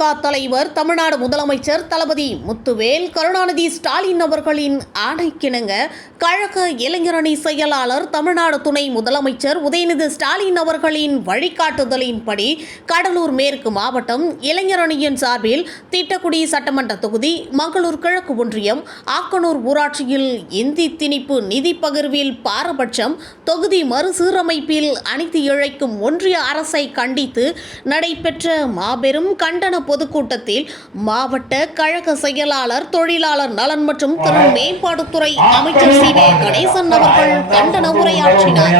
அதிமுக தலைவர் தமிழ்நாடு முதலமைச்சர் தளபதி முத்துவேல் கருணாநிதி ஸ்டாலின் அவர்களின் ஆணைக்கிணங்க கழக இளைஞரணி செயலாளர் தமிழ்நாடு துணை முதலமைச்சர் உதயநிதி ஸ்டாலின் அவர்களின் வழிகாட்டுதலின்படி கடலூர் மேற்கு மாவட்டம் இளைஞரணியின் சார்பில் திட்டக்குடி சட்டமன்ற தொகுதி மங்களூர் கிழக்கு ஒன்றியம் ஆக்கனூர் ஊராட்சியில் இந்தி திணிப்பு நிதி பகிர்வில் பாரபட்சம் தொகுதி மறுசீரமைப்பில் அநீதி இழைக்கும் ஒன்றிய அரசை கண்டித்து நடைபெற்ற மாபெரும் கண்டன பொதுக்கூட்டத்தில் மாவட்ட கழக செயலாளர் தொழிலாளர் நலன் மற்றும் திறன் மேம்பாட்டுத்துறை அமைச்சர் சி.வே. கணேசன் அவர்கள் கண்டன உரையாற்றினார்.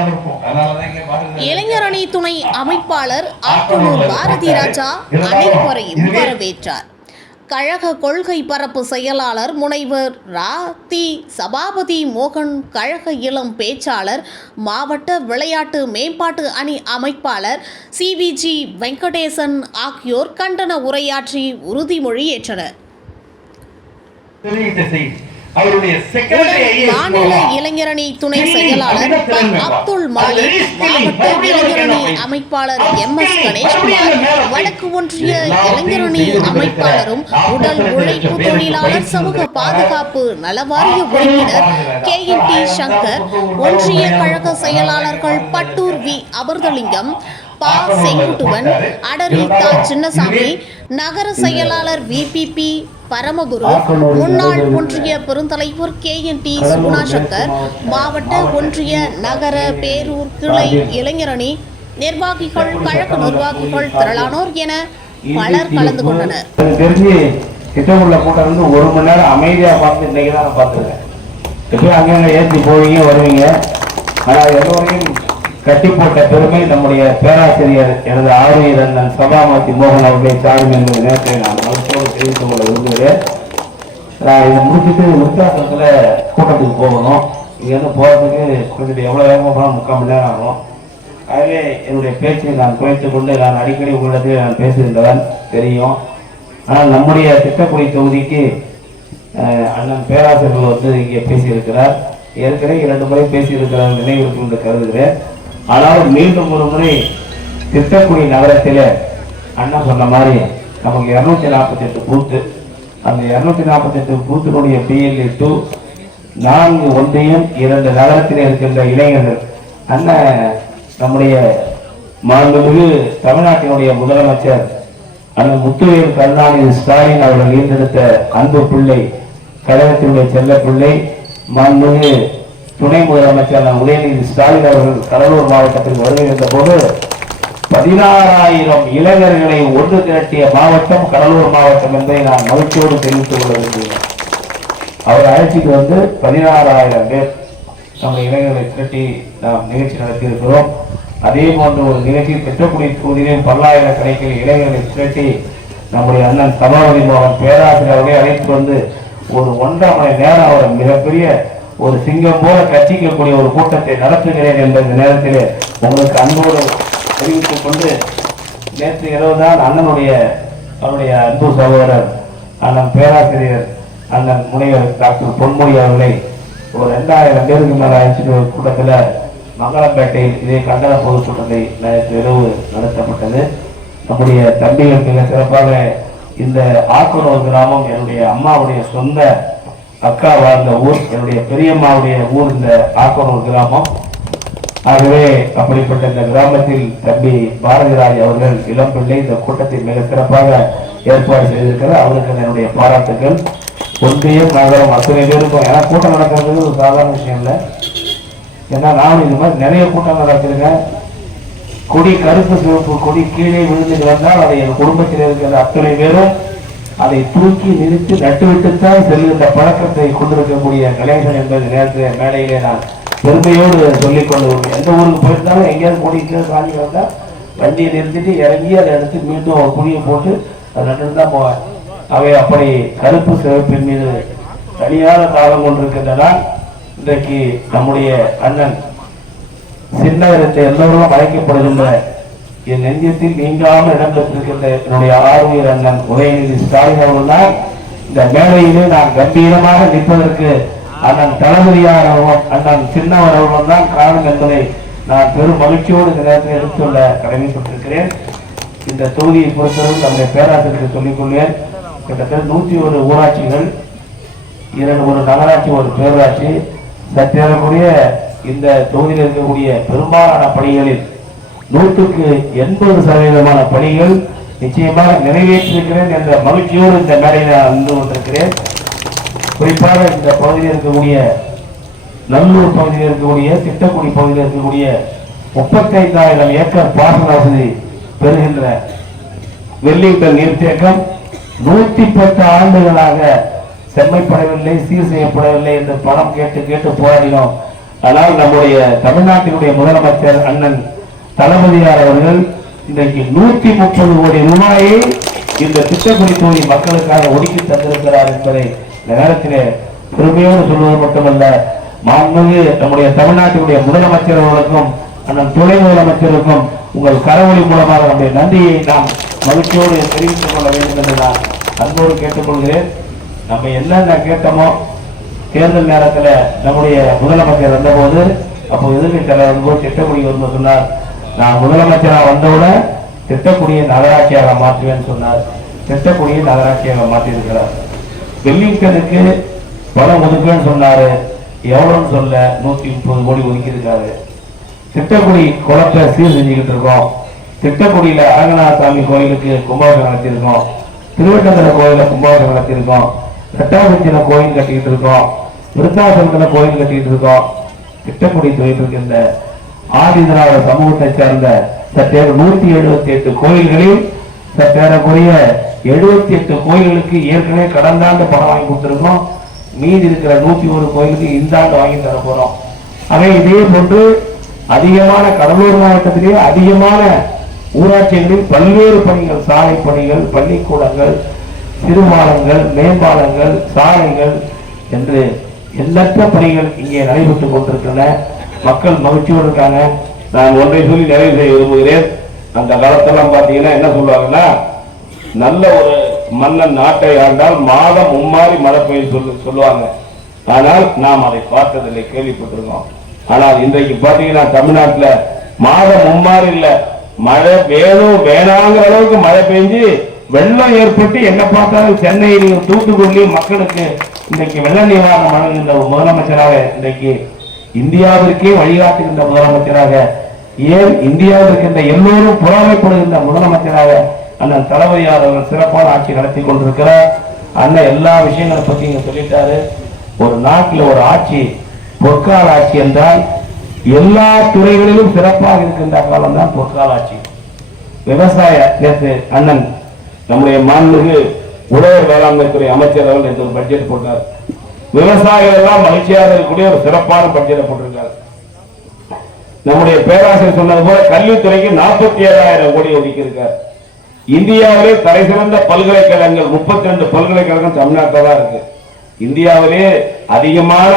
இளைஞரணி துணை அமைப்பாளர் ஆக்கனூர் பாரதி ராஜா அனைவரையும் வரவேற்றார். கழக கொள்கை பரப்பு செயலாளர் முனைவர் தி. சபாபதி மோகன், கழக இளம் பேச்சாளர், மாவட்ட விளையாட்டு மேம்பாட்டு அணி அமைப்பாளர் சி.வி.ஜி. வெங்கடேசன் ஆகியோர் கண்டன உரையாற்றி உறுதிமொழி ஏற்றனர். மாநில இளைஞரணி துணை செயலாளர் அப்துல் மாலிக், மாவட்ட இளைஞரணி அமைப்பாளர் எம்.எஸ். கணேஷ்குமார், வடக்கு ஒன்றிய இளைஞரணி அமைப்பாளரும் உடல் உழைப்பு தொழிலாளர் சமூக பாதுகாப்பு நலவாரிய உறுப்பினர் கே.டி. சங்கர், ஒன்றிய கழக செயலாளர்கள் பட்டூர் வி. அமிர்தலிங்கம், பா. செங்குட்டுவன், அடரி தா. சின்னசாமி, நகர செயலாளர் வி.பி. பரமகுரு, முன்னாள் ஒன்றிய பெருந்தலைவர் கே.டி. சுகுணாசங்கர், மாவட்ட ஒன்றிய நகர பேரூர் கிளை இளைஞரணி நிர்வாகிகள், கழக நிர்வாகிகள் திரளானோர் என பலர் கலந்து கொண்டனர். திட்டமுள்ள கூட்டம் வந்து ஒரு மணி நேரம் அமைதியா பார்த்து இன்னைக்கு தான் பார்த்துருக்கேன். இப்போ அங்கங்க ஏற்றி போவீங்க வருவீங்க. ஆனால் எல்லோரையும் கட்டி போட்ட பெருமை நம்முடைய பேராசிரியர் எனது ஆர்வீரன் சபாபதி மோகன் அவர்களை சாரும் என்பது நேரத்தை நான் மகிழ்ச்சியோடு தெரிவித்துக் கொள்ள விரும்புகிறேன். நான் இதை முடிச்சுட்டு விருத்தாசத்தில் கூட்டத்துக்கு போகணும். இங்கேருந்து போகிறதுக்கு கொஞ்சம் எவ்வளோ வேகமாக போனால் 3/4 மணி நேரம் ஆகும். ஆகவே என்னுடைய பேச்சை நான் குறைத்துக் கொண்டு நான் அடிக்கடி உங்களிடத்தில் நான் பேசுகின்றவன் தெரியும். ஆனால் நம்முடைய திட்டக்குடி தொகுதிக்கு அண்ணன் பேராசிரியர்கள் வந்து இங்கே பேசியிருக்கிறார். ஏற்கனவே 2 முறை பேசியிருக்கிறார் நினைவிற்கு என்று கருதுகிறேன். ஆனால் மீண்டும் ஒரு முறை திட்டக்குடி நகரத்தில் அண்ணா சொன்ன மாதிரி நமக்கு 248 பூத்து, அந்த 248 பூத்தினுடைய பிஎல்ஏ 2 4 ஒன்றியம் 2 நகரத்தில் இருக்கின்ற இளைஞர்கள் அண்ணன் நம்முடைய மாண்புமிகு தமிழ்நாட்டினுடைய முதலமைச்சர் அண்ணன் முத்துவேல் கருணாநிதி ஸ்டாலின் அவர்கள் ஈர்த்தெடுத்த அன்பு பிள்ளை, கழகத்தினுடைய செல்ல பிள்ளை, மாண்புமிகு துணை முதலமைச்சர் உதயநிதி ஸ்டாலின் அவர்கள் கடலூர் மாவட்டத்தில் வருகின்ற போது 16,000 இளைஞர்களை ஒன்று திரட்டிய மாவட்டம் கடலூர் மாவட்டம் என்பதை நான் மகிழ்ச்சியோடு தெரிவித்துக் கொள்ள விரும்புகிறேன். அவர் அழைச்சிட்டு வந்து 16,000 பேர் நம்ம இளைஞர்களை திரட்டி நாம் நிகழ்ச்சி நடத்தியிருக்கிறோம். அதே போன்ற ஒரு நிகழ்ச்சி திட்டக்குடி தொகுதியிலும் பல்லாயிரக்கணக்கில் இளைஞர்களை திரட்டி நம்முடைய அண்ணன் சபாபதி மோகன் பேராசிரியர்களை அழைத்து வந்து ஒரு 1.5 மணி நேரம் அவர் மிகப்பெரிய ஒரு சிங்கம் போல கட்சிக்கக்கூடிய ஒரு கூட்டத்தை நடத்துகிறேன் என்ற நேரத்தில் உங்களுக்கு அன்போடு தெரிவித்துக் கொண்டு, நேற்று இரவு தான் அவருடைய அன்பு சகோதரர் அண்ணன் பேராசிரியர் அண்ணன் முனைவர் டாக்டர் பொன்முடி அவர்களை ஒரு 2000 பேருக்கு மேல அழைச்சிட்டு கூட்டத்தில் மங்களம்பேட்டையில் இதே கண்டன பொதுக்கூட்டத்தை நேற்று இரவு நடத்தப்பட்டது. நம்முடைய தம்பிகள் மிக சிறப்பாக இந்த ஆக்கனூர் கிராமம் என்னுடைய அம்மாவுடைய சொந்த அக்கா வாழ்ந்த ஊர், என்னுடைய பெரியம்மாவுடைய ஊர் இந்த ஆக்கனூர் கிராமம். ஆகவே அப்படிப்பட்ட இந்த கிராமத்தில் தம்பி பாரதிராஜ் அவர்கள் இளம்பிள்ளை இந்த கூட்டத்தை மிக சிறப்பாக ஏற்பாடு செய்திருக்கிறார். அவருக்கு என்னுடைய பாராட்டுகள். ஒன்றியம் நகரம் அத்தனை பேருக்கும், ஏன்னா கூட்டம் நடக்கிறது ஒரு சாதாரண விஷயம் இல்லை. ஏன்னா நானும் இது மாதிரி நிறைய கூட்டம் நடத்திருக்கேன். கொடி கருப்பு சிவப்பு கொடி கீழே விழுந்து வந்தால் அதை என் குடும்பத்தில் இருக்கிற அத்தனை பேரும் அதை தூக்கி நிறுத்தி நட்டுவிட்டுத்தான் செல்கின்ற பழக்கத்தை கொண்டிருக்கக்கூடிய கணேசன் என்பது நேரத்தில் மேடையிலே நான் பெருமையோடு சொல்லிக் கொண்டு எந்த ஊருக்கு போயிருந்தாலும் எங்கேயாவது கொடி கீழே சாமி வந்தால் வண்டியை நிறுத்திட்டு இறங்கி அதை எடுத்து மீண்டும் ஒரு குடியை போட்டு அதை நட்டு தான் போவேன். அவை அப்படி கருப்பு சிவப்பின் மீது தனியான காலம் கொண்டிருக்கின்றன. இன்றைக்கு நம்முடைய அண்ணன் சின்னவரத்தை எல்லோரும் அழைக்கப்படுகின்ற என் நெஞ்சத்தில் நீங்காமல் இடம்பெற்றிருக்கின்ற என்னுடைய ஆர்வீர் அண்ணன் உதயநிதி ஸ்டாலின் அவர்கள் தான் இந்த மேடையிலே நான் கம்பீரமாக நிற்பதற்கு அண்ணன் தளபதியார் அண்ணன் சின்னவர் அவர்கள் தான் காரணம் என்பதை நான் பெரும் மகிழ்ச்சியோடு இந்த நேரத்தில் எடுத்துள்ள கடமைப்பட்டிருக்கிறேன். இந்த தொகுதியை பொறுத்தவரை நம்முடைய பேராசிரியருக்கு சொல்லிக்கொள்வேன். கிட்டத்தட்ட 101 ஊராட்சிகள், ஒரு நகராட்சி, ஒரு பேரூராட்சி, சற்றேறக்கூடிய இந்த தொகுதியில் இருக்கக்கூடிய பெரும்பாலான பணிகளில் 180% பணிகள் நிச்சயமாக நிறைவேற்றிருக்கிறேன் என்ற மகிழ்ச்சியோடு இந்த மேடையில் வந்து கொண்டிருக்கிறேன். குறிப்பாக இந்த பகுதியில் இருக்கக்கூடிய நல்லூர் பகுதியில் இருக்கக்கூடிய திட்டக்குடி பகுதியில் இருக்கக்கூடிய 35,000 ஏக்கர் பாசன வசதி பெறுகின்ற வெள்ளிங்டன் நீர்த்தேக்கம் 110 ஆண்டுகளாக செம்மைப்படவில்லை, சீர் செய்யப்படவில்லை என்று பணம் கேட்டு கேட்டு போராடினோம். ஆனால் நம்முடைய தமிழ்நாட்டினுடைய முதலமைச்சர் அண்ணன் தளபதியார் அவர்கள் இன்றைக்கு 130 கோடி ரூபாயை இந்த திட்டக்குடி தொகுதி மக்களுக்காக ஒதுக்கி தந்திருக்கிறார் என்பதை இந்த நேரத்திலே பெருமையோடு சொல்வது மட்டுமல்ல, மாண்புமிகு நம்முடைய தமிழ்நாட்டினுடைய முதலமைச்சர் அவர்களுக்கும் அண்ணன் துணை முதலமைச்சருக்கும் உங்கள் கரவொலி மூலமாக நம்முடைய நன்றியை நாம் மகிழ்ச்சியோடு தெரிவித்துக் கொள்ள வேண்டும் என்று நான் அன்போடு கேட்டுக்கொள்கிறேன். நம்ம என்னென்ன கேட்டோமோ தேர்தல் நேரத்தில் நம்முடைய முதலமைச்சர் வந்தபோது, அப்போ எதிர்கட்சி தலைவர் வரும்போது திட்டக்குடி வரும்போது சொன்னார், நான் முதலமைச்சராக வந்தவுடன் திட்டக்குடியை நகராட்சியாக மாற்றுவேன்னு சொன்னார். திட்டக்குடியை நகராட்சியாக மாற்றியிருக்கிறார். வெள்ளிங்கனுக்கு பணம் ஒதுக்குன்னு சொன்னாரு, எவ்வளோன்னு சொல்ல 130 கோடி ஒதுக்கியிருக்காரு. திட்டக்குடி குளத்தை சீர் செஞ்சுக்கிட்டு இருக்கோம். திட்டக்குடியில அரங்கநாதசாமி கோயிலுக்கு கும்பாபிஷேகம் நடத்தியிருக்கோம். திருவட்டந்தர கோயில கும்பாபிஷேகம் நடத்தியிருக்கோம். ரெட்டாபத்தின கோயில் கட்டிக்கிட்டு இருக்கோம். விருத்தாசனத்துல கோயில் கட்டிக்கிட்டு இருக்கோம். திட்டக்குடி தொழில் இந்த ஆதிதிராவிட சமூகத்தை சேர்ந்த சற்றேற 178 கோயில்களில் சற்றேறக்குரிய 78 கோயில்களுக்கு ஏற்கனவே கடந்த ஆண்டு பணம் வாங்கி கொடுத்திருக்கோம். மீதி இருக்கிற 101 கோயிலுக்கு இந்த ஆண்டு வாங்கி தர போறோம். ஆக இதே போன்று அதிகமான கடலூர் மாவட்டத்திலேயே அதிகமான ஊராட்சிகளில் பல்வேறு பணிகள், சாலை பணிகள், பள்ளிக்கூடங்கள், சிறுபாலங்கள், மேம்பாலங்கள், சாலைகள் என்று எண்ணற்ற பணிகள் இங்கே நடைபெற்றுக் கொண்டிருக்கின்றன. மக்கள் மகிழ்ச்சியோடு இருக்காங்க. நான் ஒன்றை சொல்லி நிறைவு செய்ய விரும்புகிறேன். அந்த காலத்தெல்லாம் பார்த்தீங்கன்னா என்ன சொல்லுவாங்கன்னா, நல்ல ஒரு மன்னன் நாட்டை ஆண்டால் மாதம் மும்மாறி மழை பெய்யும் சொல்லுவாங்க. ஆனால் நாம் அதை பார்த்ததில்லை, கேள்விப்பட்டிருக்கோம். ஆனால் இன்றைக்கு பார்த்தீங்கன்னா தமிழ்நாட்டில் மாதம் மும்மாறி இல்லை, மழை வேணும் வேணாங்கிற அளவுக்கு மழை பெஞ்சு வெள்ளம் ஏற்பட்டு என்ன பார்த்தாலும் சென்னையிலையும் தூத்துக்குடியிலையும் மக்களுக்கு இன்றைக்கு வெள்ள நிவாரணம் வழங்குகின்ற முதலமைச்சராக, இன்றைக்கு இந்தியாவிற்கே வழிகாட்டுகின்ற முதலமைச்சராக, ஏன் இந்தியாவில் இருக்கின்ற எல்லோரும் புறாமைப்படுகின்ற முதலமைச்சராக அண்ணன் தளபதியார் அவர்கள் சிறப்பான ஆட்சி நடத்தி கொண்டிருக்கிறார். அண்ணன் எல்லா விஷயங்களை பத்தி இங்க சொல்லிட்டாரு. ஒரு நாட்டில் ஒரு ஆட்சி பொற்கால ஆட்சி என்றால் எல்லா துறைகளிலும் சிறப்பாக இருக்கின்ற காலம் தான் பொற்கால ஆட்சி. விவசாய நேற்று அண்ணன் நம்முடைய மாண்புமிகு உழவர் வேளாண்மை துறை அமைச்சர் அவர்கள் நேற்று ஒரு பட்ஜெட் போட்டார். விவசாயிகள் எல்லாம் மகிழ்ச்சியாக இருக்கக்கூடிய ஒரு சிறப்பான பட்ஜெட்டை போட்டிருக்கார். நம்முடைய பேராசிரியர் சொன்னது போல கல்வித்துறைக்கு 47,000 கோடி ஒதுக்கி இருக்கார். இந்தியாவிலே தலை சிறந்த பல்கலைக்கழகங்கள் 32 பல்கலைக்கழகம் தமிழ்நாட்டில் தான் இருக்கு. இந்தியாவிலே அதிகமான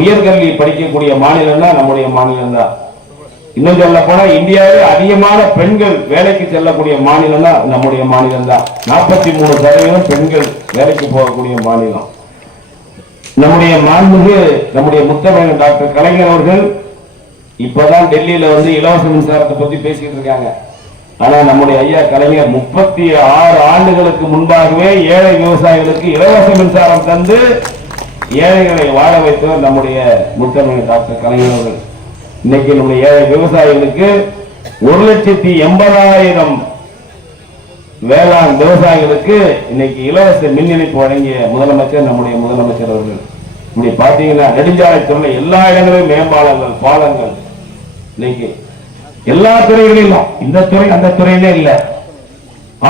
உயர்கல்வி படிக்கக்கூடிய மாநிலம் தான் நம்முடைய மாநிலம் தான். இன்னும் சொல்ல போனா இந்தியாவிலே அதிகமான பெண்கள் வேலைக்கு செல்லக்கூடிய மாநிலம் தான் நம்முடைய மாநிலம் தான். 43% பெண்கள் வேலைக்கு போகக்கூடிய மாநிலம் நம்முடைய மாண்புமிகு நம்முடைய முத்தமிழ் டாக்டர் கலைஞர் அவர்கள் இப்பதான் டெல்லியில வந்து இலவச மின்சாரத்தை பத்தி பேசிட்டு இருக்காங்க. ஆனா நம்முடைய ஐயா கலைஞர் 36 ஆண்டுகளுக்கு முன்பாகவே ஏழை விவசாயிகளுக்கு இலவச மின்சாரம் தந்து ஏழைகளை வாழ வைத்தவர் நம்முடைய முத்தமிழ் டாக்டர் கலைஞர் அவர்கள். இன்னைக்கு நம்முடைய ஏழை விவசாயிகளுக்கு 1,80,000 வேளாண் விவசாயிகளுக்கு இன்னைக்கு இலவச மின் இணைப்பு வழங்கிய முதலமைச்சர் நம்முடைய முதலமைச்சர் அவர்கள். இப்படி பாத்தீங்கன்னா நெடுஞ்சாலைத்துறையில் எல்லா இடங்களிலும் மேம்பாலங்கள், பாலங்கள், இன்னைக்கு எல்லா துறைகளிலும் இந்த துறை அந்த துறையிலே இல்லை.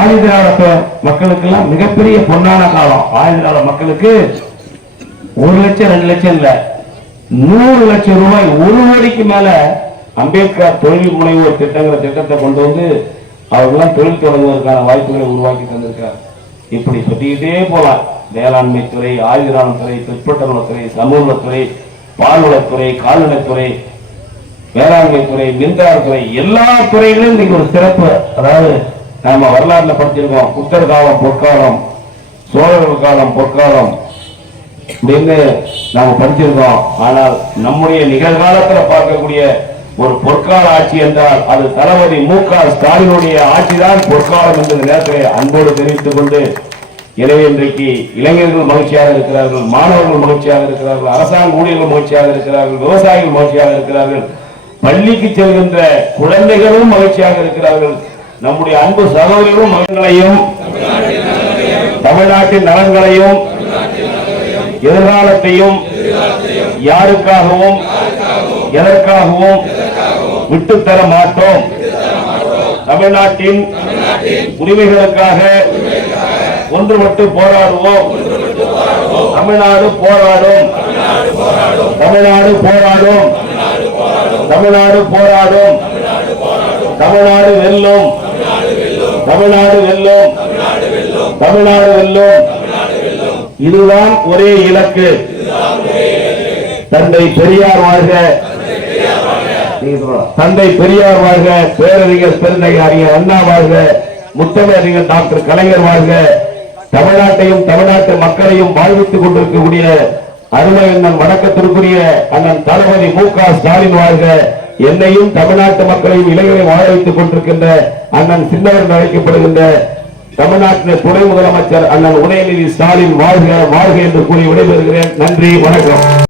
ஆதிதிராவிட மக்களுக்கு எல்லாம் மிகப்பெரிய பொன்னான காலம். ஆதிதிராவிட மக்களுக்கு 1 லட்சம் 2 லட்சம் இல்ல 100 லட்சம் ரூபாய், 1 கோடிக்கு மேல அம்பேத்கர் தொழில் முனைவோர் திட்டத்தை கொண்டு வந்து அவர்களெல்லாம் தொழில் தொடங்குவதற்கான வாய்ப்புகளை உருவாக்கி தந்திருக்கிறார். இப்படி சொல்லிக்கிட்டே போலாம். வேளாண்மை துறை, ஆயுதரான துறை, பிற்பட்டநலத்துறை, சமூகத்துறை, பால்வளத்துறை, கால்நடைத்துறை, வேளாண்மை துறை, மின்சாரத்துறை, எல்லா துறையிலும் இன்னைக்கு ஒரு சிறப்பு. அதாவது நாம வரலாறுல படிச்சிருக்கோம், புத்தர் காலம் பொற்காலம், சோழர்கள் காலம் பொற்காலம் அப்படின்னு நாம படிச்சிருக்கோம். ஆனால் நம்முடைய நிகழ்காலத்தில் பார்க்கக்கூடிய ஒரு பொற்கால ஆட்சி என்றால் அது தளபதி மு.க. ஸ்டாலினுடைய ஆட்சிதான் பொற்காலம் என்ற நேரத்தில் அன்போடு தெரிவித்துக் கொண்டு, எனவே இன்றைக்கு இளைஞர்கள் மகிழ்ச்சியாக இருக்கிறார்கள், மாணவர்கள் மகிழ்ச்சியாக இருக்கிறார்கள், அரசாங்க ஊழியர்கள் மகிழ்ச்சியாக இருக்கிறார்கள், விவசாயிகள் மகிழ்ச்சியாக இருக்கிறார்கள், பள்ளிக்கு செல்கின்ற குழந்தைகளும் மகிழ்ச்சியாக இருக்கிறார்கள். நம்முடைய அன்பு சகோதரர்களும் மகன்களையும் தமிழ்நாட்டின் நலன்களையும் எதிர்காலத்தையும் யாருக்காகவும் எதற்காகவும் விட்டுத்தர மாட்டோம். தமிழ்நாட்டின் உரிமைகளுக்காக ஒன்றுபட்டு போராடுவோம். தமிழ்நாடு போராடும், தமிழ்நாடு போராடும், தமிழ்நாடு போராடும், தமிழ்நாடு வெல்லும், தமிழ்நாடு வெல்லும், தமிழ்நாடு வெல்லும். இதுதான் ஒரே இலக்கு. தந்தை பெரியார் வாழ்க, தந்தை பெரியார் வாழ்க, பேரறிஞர் பெருந்தகை அறிஞர் அண்ணா வாழ்க, முத்தமிழறிஞர் டாக்டர் கலைஞர் வாழ்க. தமிழ்நாட்டையும் தமிழ்நாட்டு மக்களையும் வாழ்வித்துக் கொண்டிருக்கக்கூடிய அருமை அண்ணன் வணக்கத்திற்குரிய அண்ணன் தளபதி மு.க. ஸ்டாலின் வாழ்க. என்னையும் தமிழ்நாட்டு மக்களையும் இளைஞரை வாழ வைத்துக் கொண்டிருக்கின்ற அண்ணன் சின்னவர் அழைக்கப்படுகின்ற தமிழ்நாட்டின் துணை முதலமைச்சர் அண்ணன் உதயநிதி ஸ்டாலின் வாழ்க வாழ்க என்று கூறி விடைபெறுகிறேன். நன்றி, வணக்கம்.